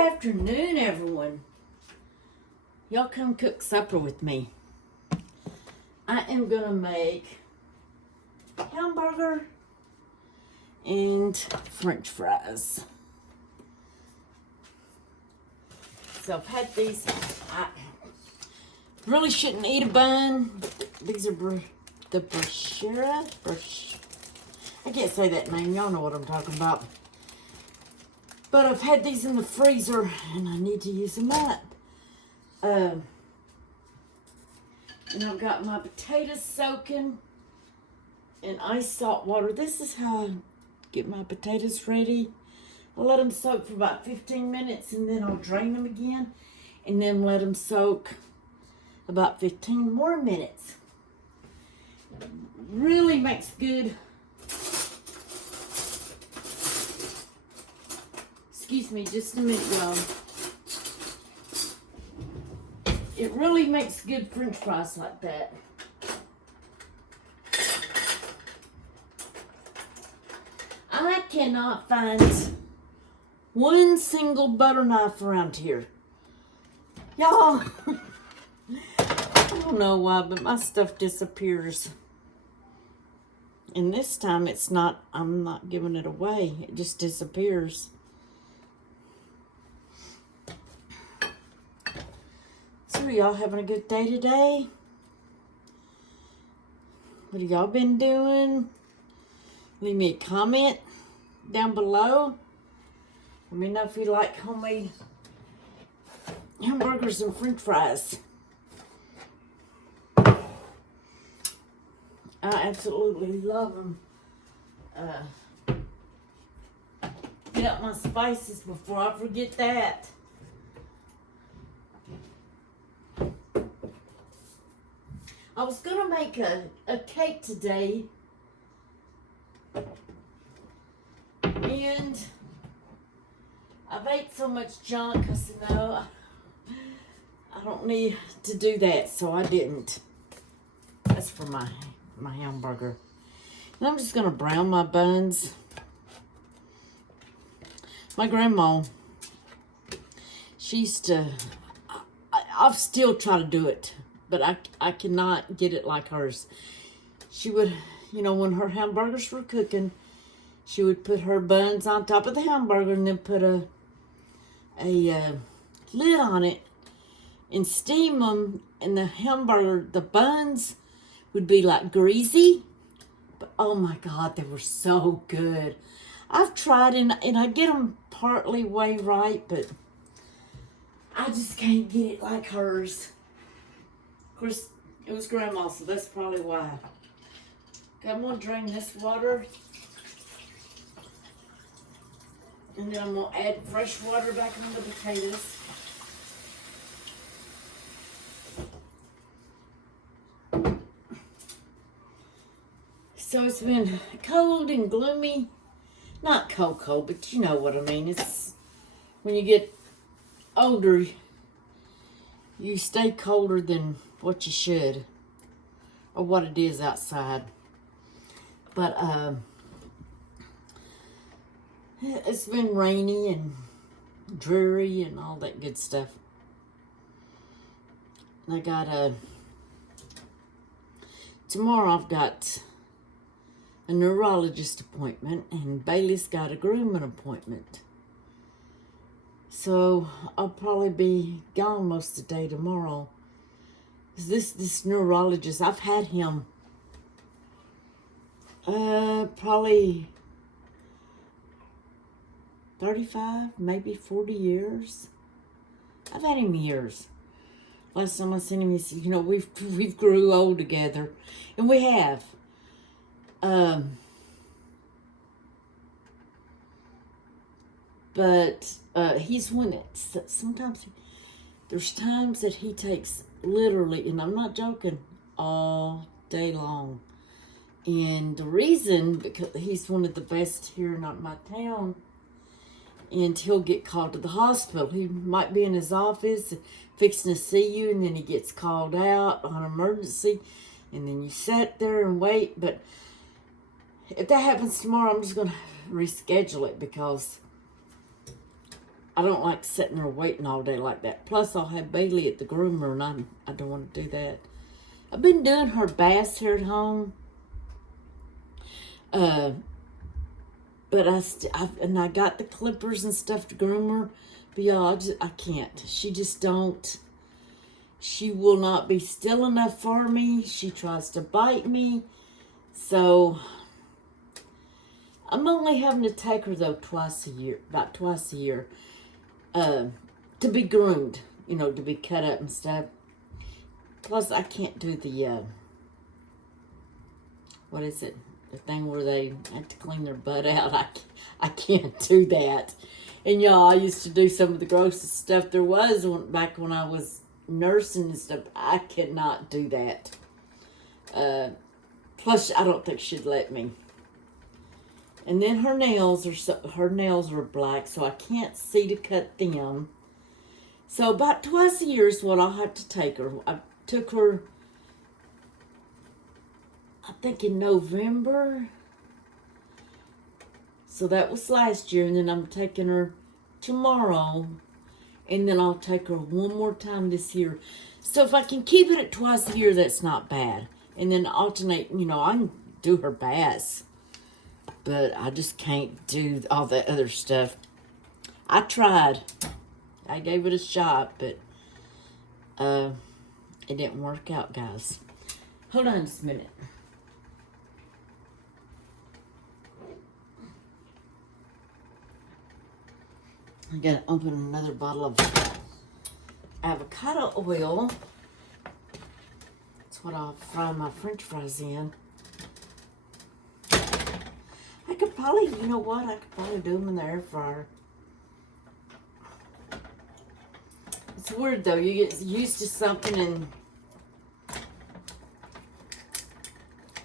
afternoon, everyone. Y'all come cook supper with me. I am gonna make hamburger and French fries. So I've had these. I really shouldn't eat a bun. These are the bruschetta. I can't say that name. Y'all know what I'm talking about. But I've had these in the freezer, and I need to use them up. And I've got my potatoes soaking in ice salt water. This is how I get my potatoes ready. I'll let them soak for about 15 minutes, and then I'll drain them again, and then let them soak about 15 more minutes. Really makes good. Excuse me just a minute, y'all. It really makes good French fries like that. I cannot find one single butter knife around here. Y'all, I don't know why, but my stuff disappears. And this time it's not, I'm not giving it away. It just disappears. So are y'all having a good day today? What have y'all been doing? Leave me a comment down below. Let me know if you like homemade hamburgers and French fries. I absolutely love them. Get out my spices before I forget that. I was gonna make a cake today, and I've ate so much junk, I said, no, I don't need to do that, so I didn't. That's for my hamburger. And I'm just gonna brown my buns. My grandma, she used to, I've still tried to do it, but I cannot get it like hers. She would, you know, when her hamburgers were cooking, she would put her buns on top of the hamburger and then put a lid on it and steam them, and the hamburger, the buns would be like greasy, but oh my God, they were so good. I've tried and I get them partly way right, but I just can't get it like hers. Of course, it was Grandma, so that's probably why. Okay, I'm gonna drain this water, and then I'm gonna add fresh water back on the potatoes. So it's been cold and gloomy. Not cold, but you know what I mean. It's when you get older, you stay colder than what you should, or what it is outside. But it's been rainy and dreary and all that good stuff. And I got tomorrow I've got a neurologist appointment, and Bailey's got a grooming appointment. So I'll probably be gone most of the day tomorrow. This neurologist, I've had him probably 35, maybe 40 years. I've had him years. Last time I seen him, he said, you know, we've grew old together, and we have. But he's one that sometimes there's times that he takes literally, and I'm not joking, all day long. And the reason, because he's one of the best here in my town, and he'll get called to the hospital. He might be in his office fixing to see you, and then he gets called out on emergency, and then you sit there and wait. But if that happens tomorrow, I'm just going to reschedule it, because I don't like sitting there waiting all day like that. Plus, I'll have Bailey at the groomer, and I don't want to do that. I've been doing her baths here at home. But I got the clippers and stuff to groom her. But y'all, I can't. She just don't. She will not be still enough for me. She tries to bite me. So, I'm only having to take her, though, twice a year. About twice a year. To be groomed. You know, to be cut up and stuff. Plus, I can't do the, what is it? The thing where they have to clean their butt out. I can't do that. And y'all, I used to do some of the grossest stuff there was back when I was nursing and stuff. I could not do that. Plus, I don't think she'd let me. And then her nails are black, so I can't see to cut them. So about twice a year is what I'll have to take her. I took her, I think, in November. So that was last year. And then I'm taking her tomorrow. And then I'll take her one more time this year. So if I can keep it at twice a year, that's not bad. And then alternate, you know, I can do her baths. But I just can't do all that other stuff. I tried. I gave it a shot, but it didn't work out, guys. Hold on just a minute. I gotta open another bottle of avocado oil. That's what I'll fry my French fries in. I could probably, you know what? I could probably do them in the air fryer. It's weird though. You get used to something, and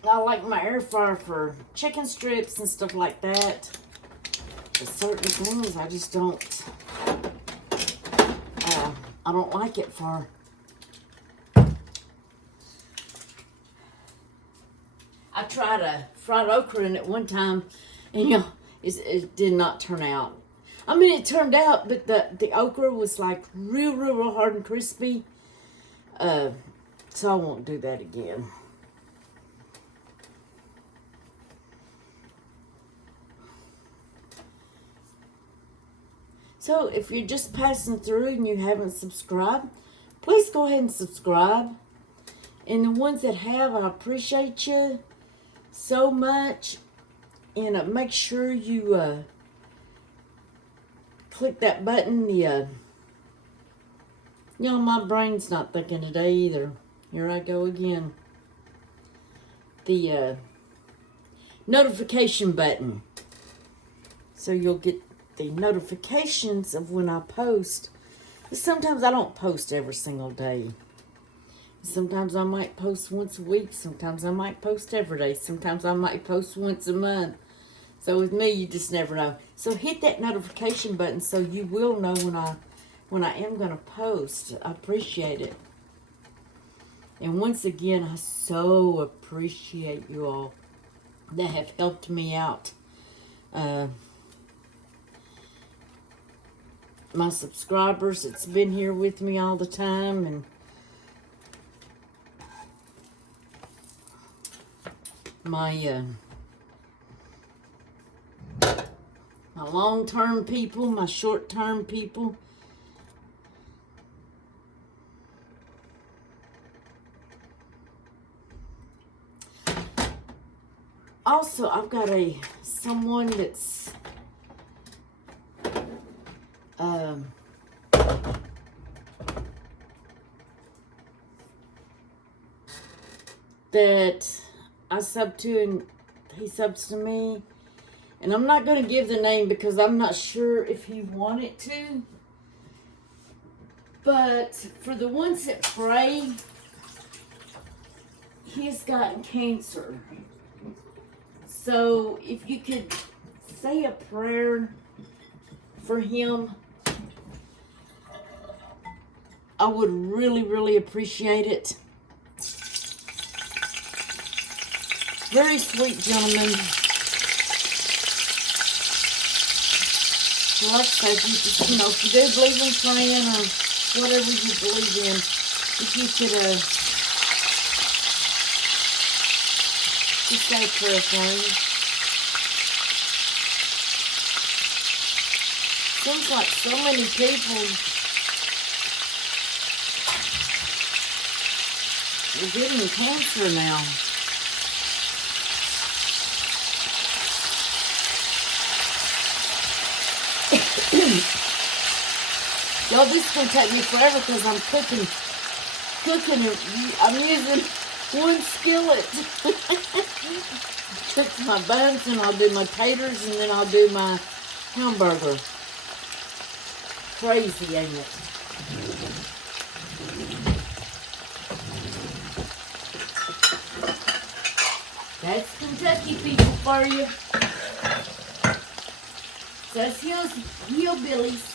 I like my air fryer for chicken strips and stuff like that. But certain things I just don't. I don't like it for. I tried a fried okra in it one time, and you know, it did not turn out. I mean, it turned out, but the okra was like real hard and crispy. So I won't do that again. So if you're just passing through and you haven't subscribed, please go ahead and subscribe. And the ones that have, I appreciate you so much. And make sure you click that button. You know, my brain's not thinking today either. Here I go again. The notification button. So you'll get the notifications of when I post. Sometimes I don't post every single day. Sometimes I might post once a week. Sometimes I might post every day. Sometimes I might post once a month. So with me, you just never know. So hit that notification button so you will know when I am going to post. I appreciate it. And once again, I so appreciate you all that have helped me out. My subscribers, it's been here with me all the time, and my long-term people, my short-term people. Also, I've got someone that's that I sub to, and he subs to me. And I'm not going to give the name because I'm not sure if he wanted to. But for the ones that pray, he's gotten cancer. So if you could say a prayer for him, I would really appreciate it. Very sweet gentleman. So like I say, if you just, if you do believe in praying or whatever you believe in, if you could just say a prayer for me. Seems like so many people are getting cancer now. Y'all, this is going to take me forever because I'm cooking and I'm using one skillet. Cook my buns and I'll do my taters and then I'll do my hamburger. Crazy, ain't it? That's Kentucky people for you. That's hillbillies.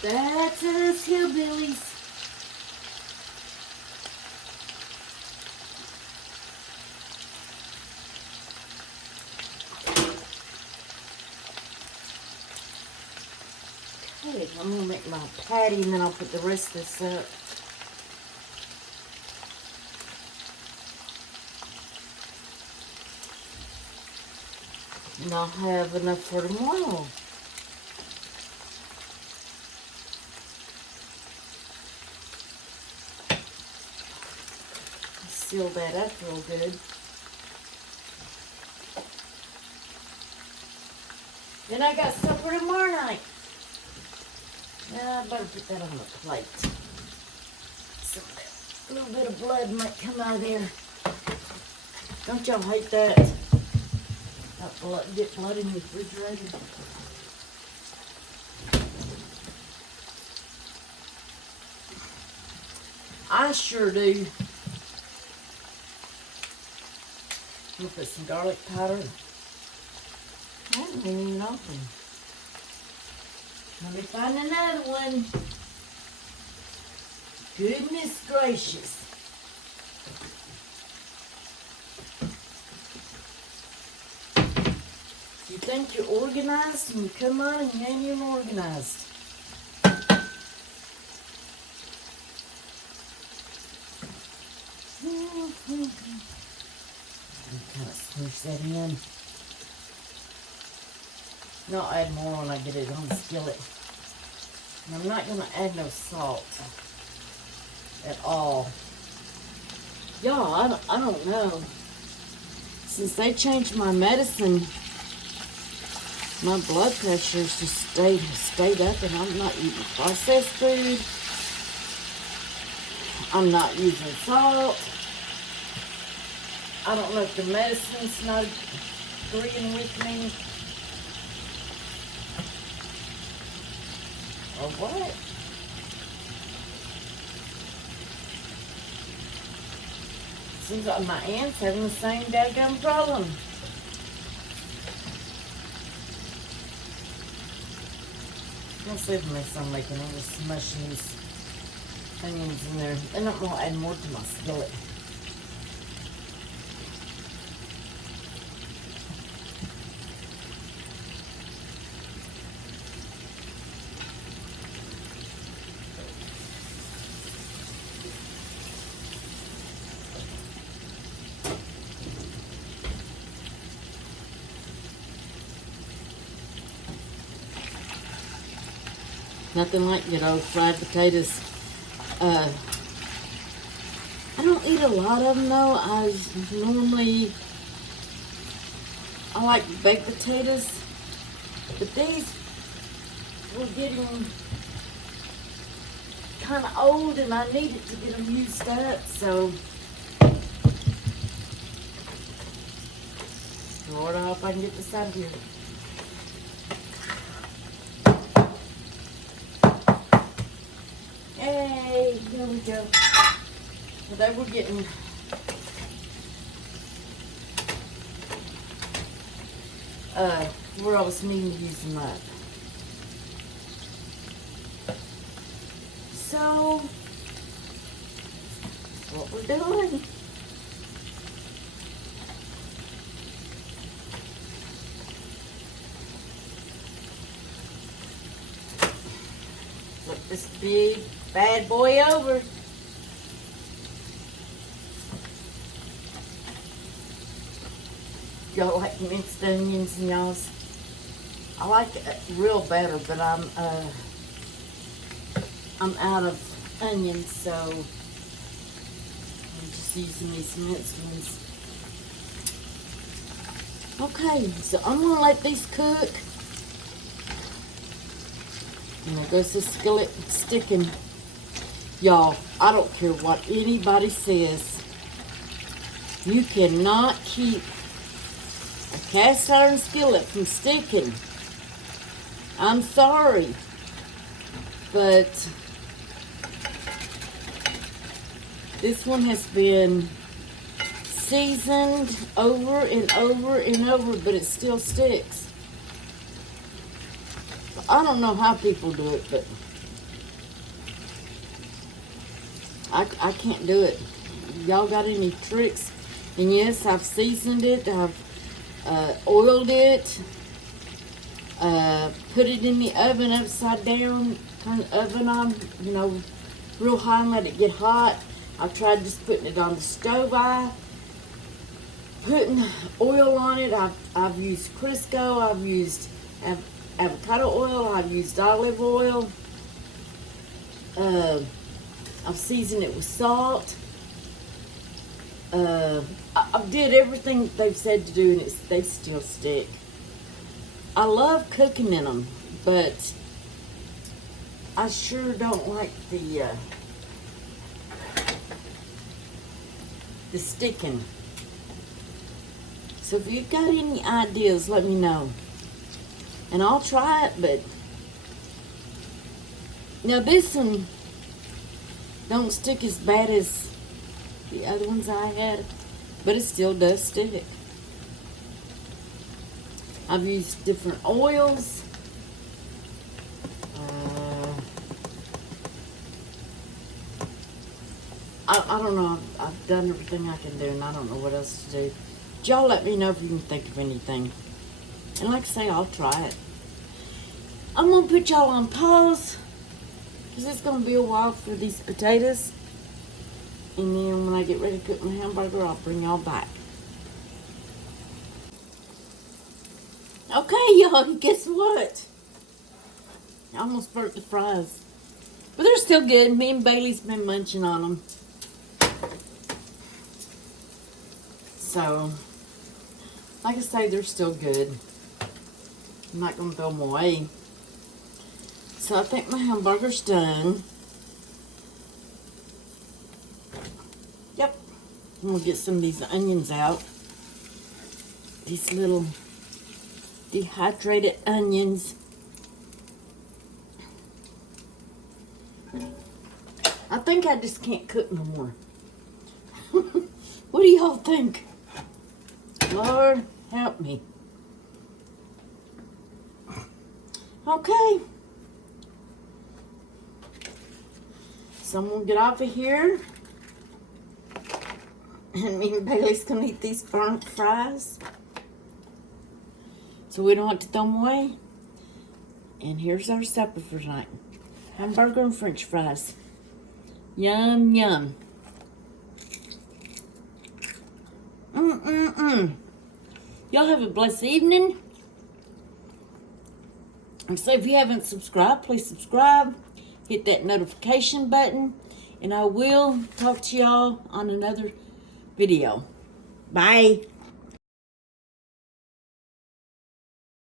That's us hillbillies. Okay, I'm gonna make my patty and then I'll put the rest of this up. And I'll have enough for tomorrow. Seal that up real good. Then I got supper tomorrow night. Now I better put that on the plate. A little bit of blood might come out of there. Don't y'all hate that? Get blood in the refrigerator. I sure do. I'm gonna put some garlic powder. I haven't even opened. Let me find another one. Goodness gracious. You think you're organized and you come on and you ain't even organized. Kind of smoosh that in. No, I'll add more when I get it on the skillet. And I'm not going to add no salt at all. Y'all, I don't know. Since they changed my medicine, my blood pressure's just stayed up, and I'm not eating processed food. I'm not using salt. I don't know if the medicine's not agreeing with me. Or what? Seems like my aunt's having the same daggum problem. I'll save my son making all this smushing these onions in there. And I'm going to add more to my skillet. Nothing like good old fried potatoes. I don't eat a lot of them though. I like baked potatoes, but these were getting kind of old and I needed to get them used up, so Lord, I hope I can get this out of here. Hey, here we go. Well, they were getting where I was needing to use them up. So that's what we're doing. this big bad boy over. Y'all like minced onions and y'all's? I like it real better, but I'm out of onions, so I'm just using these minced ones. Okay, so I'm gonna let these cook. And there goes the skillet sticking. Y'all, I don't care what anybody says. You cannot keep a cast iron skillet from sticking. I'm sorry, but this one has been seasoned over and over and over, but it still sticks. I don't know how people do it, but I can't do it. Y'all got any tricks? And yes, I've seasoned it. I've oiled it. Put it in the oven upside down. Turn the oven on, real high and let it get hot. I've tried just putting it on the stove. Putting oil on it. I've used Crisco. I've used avocado oil. I've used olive oil. I've seasoned it with salt. I did everything they've said to do, and they still stick. I love cooking in them, but I sure don't like the sticking. So if you've got any ideas, let me know. And I'll try it, but now this one don't stick as bad as the other ones I had, but it still does stick. I've used different oils. I don't know. I've done everything I can do, and I don't know what else to do. Y'all let me know if you can think of anything. And like I say, I'll try it. I'm going to put y'all on pause, because it's going to be a while for these potatoes. And then when I get ready to cook my hamburger, I'll bring y'all back. Okay, y'all, guess what? I almost burnt the fries. But they're still good. Me and Bailey's been munching on them. So, like I say, they're still good. I'm not going to throw them away. So I think my hamburger's done. Yep. I'm going to get some of these onions out. These little dehydrated onions. I think I just can't cook no more. What do y'all think? Lord, help me. Okay. So I'm going to get off of here. And me and Bailey's going to eat these burnt fries, so we don't have to throw them away. And here's our supper for tonight. Hamburger and French fries. Yum, yum. Y'all have a blessed evening. And so if you haven't subscribed, please subscribe. Hit that notification button. And I will talk to y'all on another video. Bye.